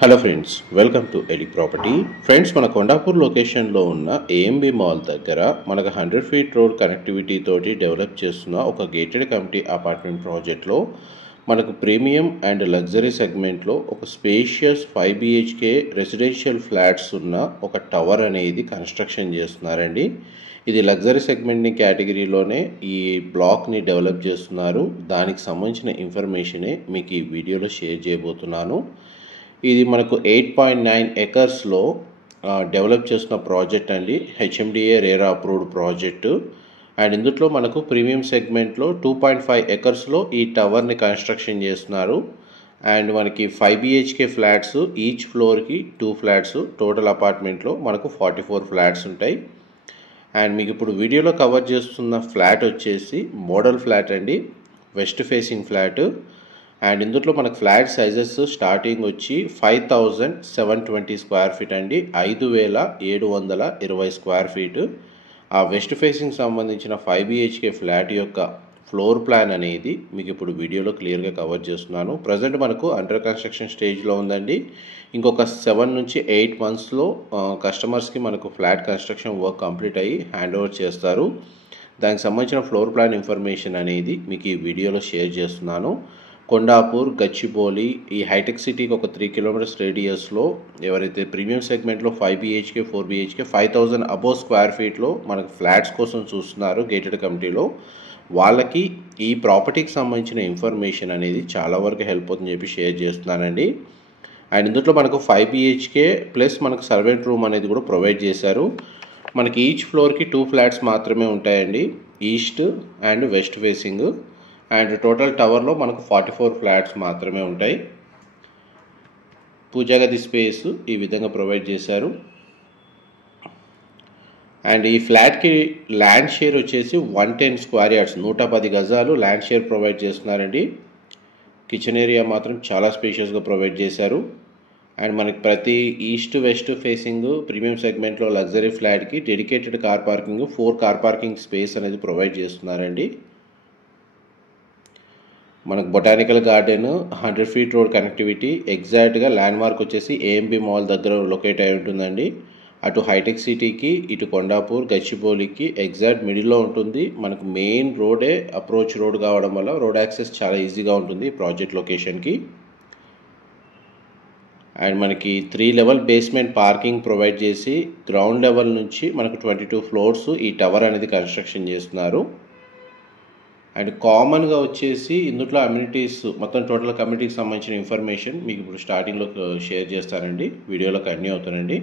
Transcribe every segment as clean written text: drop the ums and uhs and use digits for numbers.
Hello friends, welcome to Eli property. Friends, మన కొండాపూర్ లొకేషన్లో ఉన్న ఏఎంబి మాల్ దగ్గర మనకు 100 ఫీట్ రోడ్ కనెక్టివిటీ తోటి డెవలప్ చేస్తున్న ఒక గేటెడ్ కమ్యూనిటీ అపార్ట్మెంట్ ప్రాజెక్ట్లో మనకు ప్రీమియం అండ్ లగ్జరీ సెగ్మెంట్లో ఒక స్పేషియస్ 5 బిహెచ్కే రెసిడెన్షియల్ ఫ్లాట్స్ ఉన్న ఒక టవర్ అనేది కన్స్ట్రక్షన్ చేస్తున్నారండి. ఇది లగ్జరీ సెగ్మెంట్ని కేటగిరీలోనే ఈ బ్లాక్ని డెవలప్ చేస్తున్నారు. దానికి సంబంధించిన ఇన్ఫర్మేషనే మీకు ఈ వీడియోలో షేర్ చేయబోతున్నాను. ఇది మనకు 8.9 ఎకర్స్లో డెవలప్ చేస్తున్న ప్రాజెక్ట్ అండి. HMDA RERA approved project. And ఇందులో మనకు ప్రీమియం సెగ్మెంట్లో 2.5 ఎకర్స్లో ఈ టవర్ని కన్స్ట్రక్షన్ చేస్తున్నారు. అండ్ మనకి 5 బిహెచ్కే ఫ్లాట్స్, ఈచ్ ఫ్లోర్కి 2 ఫ్లాట్స్, టోటల్ అపార్ట్మెంట్లో మనకు 44 ఫ్లాట్స్ ఉంటాయి. అండ్ మీకు ఇప్పుడు వీడియోలో కవర్ చేస్తున్న ఫ్లాట్ వచ్చేసి మోడల్ ఫ్లాట్ అండి, వెస్ట్ ఫేసింగ్ ఫ్లాట్. అండ్ ఇందులో మనకు ఫ్లాట్ సైజెస్ స్టార్టింగ్ వచ్చి 5720 స్క్వేర్ ఫీట్ అండి, 5720 స్క్వేర్ ఫీట్. ఆ వెస్ట్ ఫేసింగ్ సంబంధించిన 5 బిహెచ్కే ఫ్లాట్ యొక్క ఫ్లోర్ ప్లాన్ అనేది మీకు ఇప్పుడు వీడియోలో క్లియర్గా కవర్ చేస్తున్నాను. ప్రజెంట్ మనకు అండర్ కన్స్ట్రక్షన్ స్టేజ్లో ఉందండి. ఇంకొక 7 నుంచి 8 మంత్స్లో కస్టమర్స్కి మనకు ఫ్లాట్ కన్స్ట్రక్షన్ వర్క్ కంప్లీట్ అయ్యి హ్యాండ్ ఓవర్ చేస్తారు. దానికి సంబంధించిన ఫ్లోర్ ప్లాన్ ఇన్ఫర్మేషన్ అనేది మీకు ఈ వీడియోలో షేర్ చేస్తున్నాను. కొండాపూర్, గచ్చిబౌలి, ఈ హైటెక్ సిటీకి ఒక 3 కిలోమీటర్స్ రేడియస్లో ఎవరైతే ప్రీమియం సెగ్మెంట్లో 5 బిహెచ్కే 4 బిహెచ్కే 5000 అబోవ్ స్క్వేర్ ఫీట్లో మనకు ఫ్లాట్స్ కోసం చూస్తున్నారు గేటెడ్ కమిటీలో, వాళ్ళకి ఈ ప్రాపర్టీకి సంబంధించిన ఇన్ఫర్మేషన్ అనేది చాలా వరకు హెల్ప్ అవుతుందని చెప్పి షేర్ చేస్తున్నానండి. అండ్ ఇందులో మనకు 5 బిహెచ్కే ప్లస్ మనకు సర్వెంట్ రూమ్ అనేది కూడా ప్రొవైడ్ చేశారు. మనకి ఈచ్ ఫ్లోర్కి 2 ఫ్లాట్స్ మాత్రమే ఉంటాయండి, east and west facing. And total టవర్లో మనకు 44 ఫ్లాట్స్ మాత్రమే ఉంటాయి. పూజా గది స్పేస్ ఈ విధంగా ప్రొవైడ్ చేశారు. అండ్ ఈ ఫ్లాట్కి ల్యాండ్ షేర్ వచ్చేసి 110 స్క్వేర్ యార్డ్స్, 110 గజాలు ల్యాండ్ షేర్ ప్రొవైడ్ చేస్తున్నారండి. కిచెన్ ఏరియా మాత్రం చాలా స్పేషియస్గా ప్రొవైడ్ చేశారు. అండ్ మనకి ప్రతి ఈస్ట్ వెస్ట్ ఫేసింగ్ ప్రీమియం సెగ్మెంట్లో లగ్జరీ ఫ్లాట్కి dedicated car parking, 4 car parking space అనేది ప్రొవైడ్ చేస్తున్నారండి. మనకు botanical garden, 100 feet road connectivity, ఎగ్జాక్ట్గా ల్యాండ్ మార్క్ వచ్చేసి ఏఎంబి మాల్ దగ్గర లొకేట్ అయి ఉంటుందండి. అటు హైటెక్ సిటీకి, ఇటు కొండాపూర్, గచ్చిబౌలికి ఎగ్జాక్ట్ మిడిల్లో ఉంటుంది. మనకు మెయిన్ రోడే అప్రోచ్ రోడ్ కావడం వల్ల రోడ్ యాక్సెస్ చాలా ఈజీగా ఉంటుంది ప్రాజెక్ట్ లొకేషన్కి. అండ్ మనకి 3 లెవెల్ బేస్మెంట్ పార్కింగ్ ప్రొవైడ్ చేసి గ్రౌండ్ లెవెల్ నుంచి మనకు 22 ఫ్లోర్స్ ఈ టవర్ అనేది కన్స్ట్రక్షన్ చేస్తున్నారు. అండ్ కామన్గా వచ్చేసి ఇందులో అమ్యూనిటీస్ మొత్తం టోటల్ కమ్యూనిటీకి సంబంధించిన ఇన్ఫర్మేషన్ మీకు ఇప్పుడు స్టార్టింగ్లో షేర్ చేస్తానండి, వీడియోలో కంటిన్యూ అవుతానండి.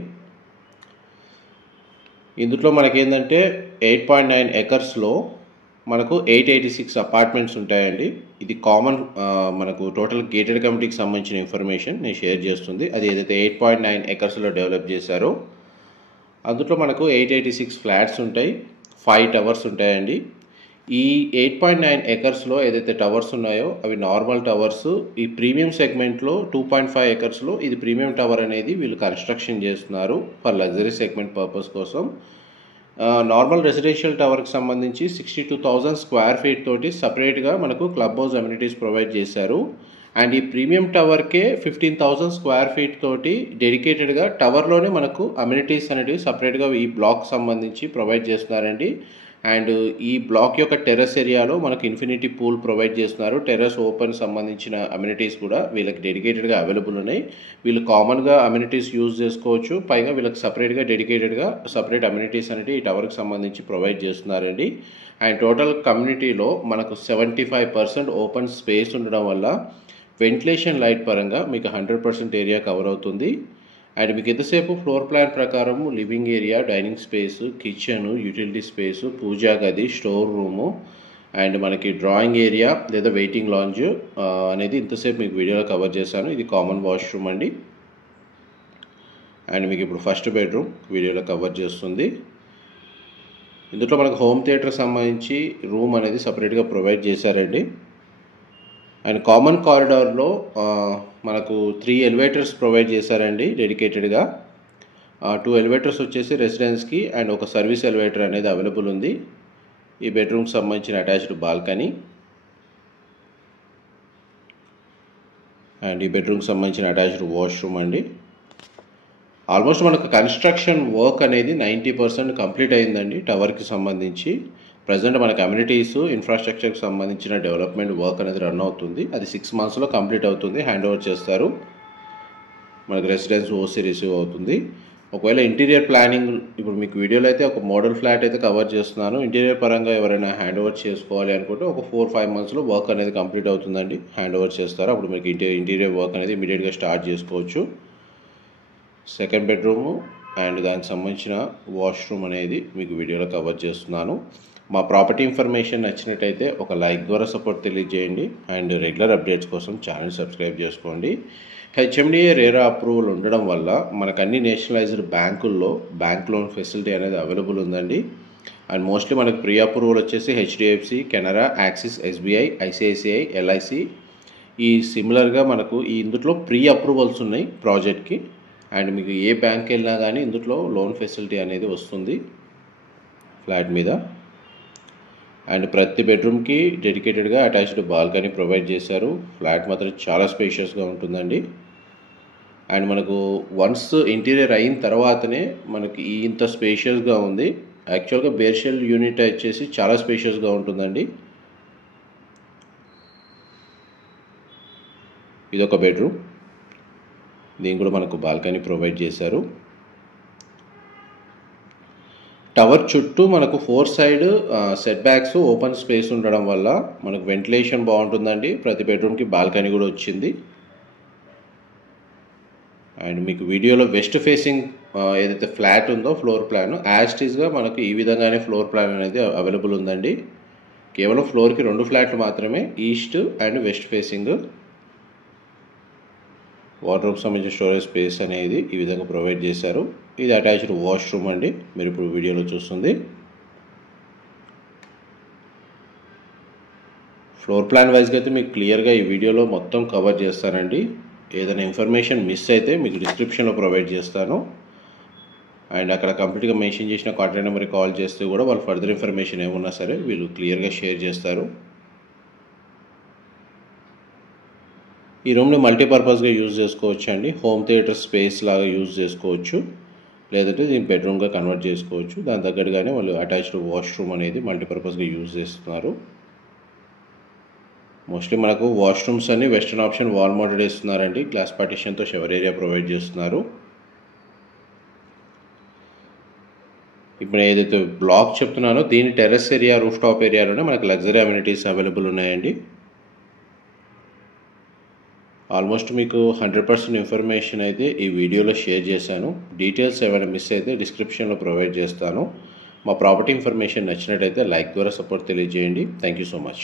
ఇందులో మనకేంటంటే 8.9 ఎకర్స్లో మనకు 886 అపార్ట్మెంట్స్ ఉంటాయండి. ఇది కామన్ మనకు టోటల్ గేటెడ్ కమ్యూనిటీకి సంబంధించిన ఇన్ఫర్మేషన్ నేను షేర్ చేస్తుంది. అది ఏదైతే 8.9 ఎకర్స్లో డెవలప్ చేశారో అందులో మనకు 886 ఫ్లాట్స్ ఉంటాయి, 5 టవర్స్ ఉంటాయండి. ఈ 8.9 ఎకర్స్లో ఏదైతే టవర్స్ ఉన్నాయో అవి నార్మల్ టవర్స్. ఈ ప్రీమియం సెగ్మెంట్లో 2.5 ఎకర్స్లో ఇది ప్రీమియం టవర్ అనేది వీళ్ళు కన్స్ట్రక్షన్ చేస్తున్నారు ఫర్ లగ్జరీ సెగ్మెంట్ పర్పస్ కోసం. నార్మల్ రెసిడెన్షియల్ టవర్కి సంబంధించి 62,000 స్క్వేర్ ఫీట్ తోటి సపరేట్గా మనకు క్లబ్ హౌస్ అమ్యూనిటీస్ ప్రొవైడ్ చేశారు. అండ్ ఈ ప్రీమియం టవర్కే 15,000 స్క్వేర్ ఫీట్ తోటి డెడికేటెడ్గా టవర్లోనే మనకు అమ్యూనిటీస్ అనేటివి సపరేట్గా ఈ బ్లాక్ సంబంధించి ప్రొవైడ్ చేస్తున్నారండి. అండ్ ఈ బ్లాక్ యొక్క టెర్రస్ ఏరియాలో మనకు ఇన్ఫినిటీ పూల్ ప్రొవైడ్ చేస్తున్నారు. టెర్రస్ ఓపెన్ సంబంధించిన అమ్యూనిటీస్ కూడా వీళ్ళకి డెడికేటెడ్గా అవైలబుల్ ఉన్నాయి. వీళ్ళు కామన్గా అమ్యూనిటీస్ యూజ్ చేసుకోవచ్చు, పైగా వీళ్ళకి సపరేట్గా డెడికేటెడ్గా సపరేట్ అమ్యూనిటీస్ అనేది ఈ టవర్కి సంబంధించి ప్రొవైడ్ చేస్తున్నారండి. అండ్ టోటల్ కమ్యూనిటీలో మనకు 75% ఓపెన్ స్పేస్ ఉండడం వల్ల వెంటిలేషన్ లైట్ పరంగా మీకు 100% ఏరియా కవర్ అవుతుంది. అండ్ మీకు ఎంతసేపు ఫ్లోర్ ప్లాన్ ప్రకారం living area, dining space, kitchen, utility space, పూజా గది, స్టోర్ రూము అండ్ మనకి డ్రాయింగ్ ఏరియా లేదా వెయిటింగ్ లాంజ్ అనేది ఇంతసేపు మీకు వీడియోలో కవర్ చేశాను. ఇది కామన్ వాష్రూమ్ అండి. అండ్ మీకు ఇప్పుడు ఫస్ట్ బెడ్రూమ్ వీడియోలో కవర్ చేస్తుంది. ఇందులో మనకు హోమ్ థియేటర్ సంబంధించి రూమ్ అనేది సపరేట్గా ప్రొవైడ్ చేశారండి. అండ్ కామన్ కారిడార్లో మనకు 3 ఎలివేటర్స్ ప్రొవైడ్ చేశారండి డెడికేటెడ్గా. 2 ఎలివేటర్స్ వచ్చేసి రెసిడెన్స్కి అండ్ ఒక సర్వీస్ ఎలివేటర్ అనేది అవైలబుల్ ఉంది. ఈ బెడ్రూమ్కి సంబంధించిన అటాచ్డ్ బాల్కనీ. అండ్ ఈ బెడ్రూమ్కి సంబంధించిన అటాచ్డ్ వాష్రూమ్ అండి. ఆల్మోస్ట్ మనకు కన్స్ట్రక్షన్ వర్క్ అనేది 90% కంప్లీట్ అయిందండి. టవర్కి సంబంధించి ప్రజెంట్ మన కమ్యూనిటీస్ ఇన్ఫ్రాస్ట్రక్చర్కి సంబంధించిన డెవలప్మెంట్ వర్క్ అనేది రన్ అవుతుంది. అది 6 monthsలో కంప్లీట్ అవుతుంది. హ్యాండ్ ఓవర్ చేస్తారు. మనకు రెసిడెన్స్ ఓసీ రిసీవ్ అవుతుంది. ఒకవేళ ఇంటీరియర్ ప్లానింగ్ ఇప్పుడు మీకు వీడియోలో అయితే ఒక మోడల్ ఫ్లాట్ అయితే కవర్ చేస్తున్నాను. ఇంటీరియర్ పరంగా ఎవరైనా హ్యాండ్ ఓవర్ చేసుకోవాలి అనుకుంటే ఒక 4-5 monthsలో వర్క్ అనేది కంప్లీట్ అవుతుందండి. హ్యాండ్ ఓవర్ చేస్తారు. అప్పుడు మీకు ఇంటీరియర్ వర్క్ అనేది ఇమీడియట్గా స్టార్ట్ చేసుకోవచ్చు. సెకండ్ బెడ్రూము అండ్ దానికి సంబంధించిన వాష్రూమ్ అనేది మీకు వీడియోలో కవర్ చేస్తున్నాను. మా ప్రాపర్టీ ఇన్ఫర్మేషన్ నచ్చినట్టయితే ఒక లైక్ ద్వారా సపోర్ట్ తెలియజేయండి. అండ్ రెగ్యులర్ అప్డేట్స్ కోసం ఛానల్ సబ్స్క్రైబ్ చేసుకోండి. హెచ్ఎండిఏ రేరా అప్రూవల్ ఉండడం వల్ల మనకు అన్ని నేషనలైజ్డ్ బ్యాంకుల్లో బ్యాంక్ లోన్ ఫెసిలిటీ అనేది అవైలబుల్ ఉందండి. అండ్ మోస్ట్లీ మనకు ప్రీ అప్రూవల్ వచ్చేసి HDFC, Canara, axis, SBI, ICICI, LIC. ఈ సిమిలర్గా మనకు ఇందులో ప్రీ అప్రూవల్స్ ఉన్నాయి ప్రాజెక్ట్కి. అండ్ మీకు ఏ బ్యాంక్కి వెళ్ళినా కానీ ఇందులో లోన్ ఫెసిలిటీ అనేది వస్తుంది ఫ్లాట్ మీద. అండ్ ప్రతి బెడ్రూమ్కి డెడికేటెడ్గా అటాచ్డ్ బాల్కనీ ప్రొవైడ్ చేశారు. ఫ్లాట్ మాత్రం చాలా స్పేషియస్గా ఉంటుందండి. అండ్ మనకు వన్స్ ఇంటీరియర్ అయిన తర్వాతనే మనకి ఇంత స్పేషియస్గా ఉంది. యాక్చువల్గా బేర్షెల్ యూనిట్ వచ్చేసి చాలా స్పేషియస్గా ఉంటుందండి. ఇదొక బెడ్రూమ్, దీనికి కూడా మనకు బాల్కనీ ప్రొవైడ్ చేశారు. టవర్ చుట్టూ మనకు 4 side set backs open space ఉండడం వల్ల మనకు వెంటిలేషన్ బాగుంటుందండి. ప్రతి బెడ్రూమ్కి బాల్కనీ కూడా వచ్చింది. అండ్ మీకు వీడియోలో వెస్ట్ ఫేసింగ్ ఏదైతే ఫ్లాట్ ఉందో ఫ్లోర్ ప్లాన్ యాస్టీస్గా మనకు ఈ విధంగానే ఫ్లోర్ ప్లాన్ అనేది అవైలబుల్ ఉందండి. కేవలం ఫ్లోర్కి 2 ఫ్లాట్లు మాత్రమే, ఈస్ట్ అండ్ వెస్ట్ ఫేసింగ్. వార్డ్రోబ్కి సంబంధించిన స్టోరేజ్ స్పేస్ అనేది ఈ విధంగా ప్రొవైడ్ చేశారు. ఇది అటాచ్డ్ వాష్రూమ్ అండి, మీరు ఇప్పుడు వీడియోలో చూస్తుంది. ఫ్లోర్ ప్లాన్ వైజ్గా అయితే మీకు క్లియర్గా ఈ వీడియోలో మొత్తం కవర్ చేస్తానండి. ఏదైనా ఇన్ఫర్మేషన్ మిస్ అయితే మీకు డిస్క్రిప్షన్లో ప్రొవైడ్ చేస్తాను. అండ్ అక్కడ కంప్లీట్గా మెన్షన్ చేసిన కాంటాక్ట్ నెంబర్కి కాల్ చేస్తే కూడా వాళ్ళు ఫర్దర్ ఇన్ఫర్మేషన్ ఏమున్నా సరే వీళ్ళు క్లియర్గా షేర్ చేస్తారు. ఈ రూమ్ని మల్టీపర్పస్గా యూజ్ చేసుకోవచ్చు అండి. హోమ్ థియేటర్ స్పేస్ లాగా యూజ్ చేసుకోవచ్చు, లేదంటే దీన్ని బెడ్రూమ్గా కన్వర్ట్ చేసుకోవచ్చు. దాని తగ్గట్టుగానే వాళ్ళు అటాచ్డ్ వాష్రూమ్ అనేది మల్టీపర్పస్గా యూజ్ చేస్తున్నారు. మోస్ట్లీ మనకు వాష్రూమ్స్ అన్ని వెస్టర్న్ ఆప్షన్ వాల్ మౌంటెడ్ ఇస్తున్నారండి. గ్లాస్ పార్టిషన్తో షవర్ ఏరియా ప్రొవైడ్ చేస్తున్నారు. ఇప్పుడు ఏదైతే బ్లాక్ చెప్తున్నానో దీని టెర్రస్ ఏరియా, రూఫ్ టాప్ ఏరియాలోనే మనకు లగ్జరీ అమ్యూనిటీస్ అవైలబుల్ ఉన్నాయండి. ఆల్మోస్ట్ మీకు 100% ఇన్ఫర్మేషన్ అయితే ఈ వీడియోలో షేర్ చేశాను. డీటెయిల్స్ ఏమైనా మిస్ అయితే డిస్క్రిప్షన్లో ప్రొవైడ్ చేస్తాను. మా ప్రాపర్టీ ఇన్ఫర్మేషన్ నచ్చినట్టయితే లైక్ ద్వారా సపోర్ట్ తెలియజేయండి. Thank you so much.